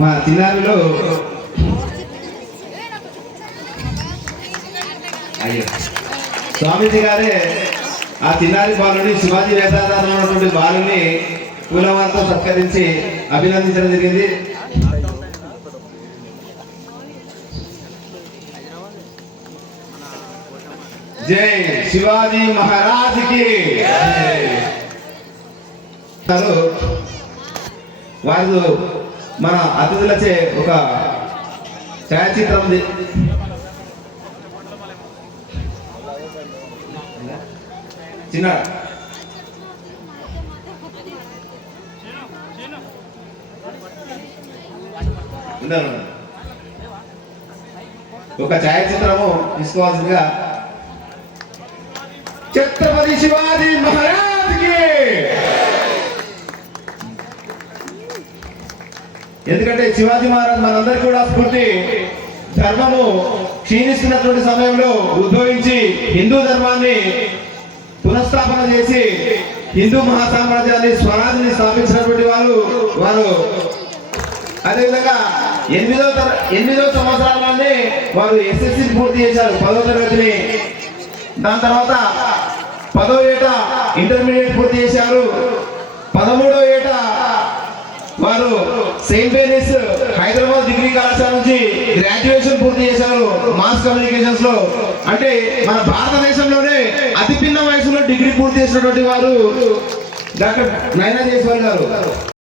మా చిన్నారిలో అయ్యో స్వామీజీ గారే ఆ చిన్నారి బాలుని శివాజీ వేదాధారం ఉన్నటువంటి బాలుని పూలమాలతో సత్కరించి అభినందించడం జరిగింది. జై శివాజీ మహారాజ్కి. వారు మన అతిథులచే ఒక ఛాయాచిత్రం చిన్న ఒక ఛాయాచిత్రము తీసుకోవాల్సిందిగా ఛత్రపతి శివాజీ మహారాజ్కి. ఎందుకంటే శివాజీ మహారాజ్ మనందరికీ కూడా స్ఫూర్తి. ధర్మము క్షీణిస్తున్నటువంటి సమయంలో ఉద్భవించి హిందూ ధర్మాన్ని పునఃస్థాపన చేసి హిందూ మహాసామ్రాజ్యాన్ని స్వరాజ్యాన్ని స్థాపించినటువంటి వారు అదేవిధంగా 8వ సంవత్సరాలలోనే వారు ఎస్ఎస్సి పూర్తి చేశారు 10వ తరగతిని. దాని తర్వాత 10వ ఏట ఇంటర్మీడియట్ పూర్తి చేశారు. 13వ ఏట వారు సెయింట్ మేరీస్ హైదరాబాద్ డిగ్రీ కళాశాల నుంచి గ్రాడ్యుయేషన్ పూర్తి చేశారు మాస్ కమ్యూనికేషన్స్ లో. అంటే మన భారతదేశంలోనే అతి పిన్న వయసులో డిగ్రీ పూర్తి చేసినటువంటి వారు డాక్టర్ నయనా జైస్వాల్ గారు.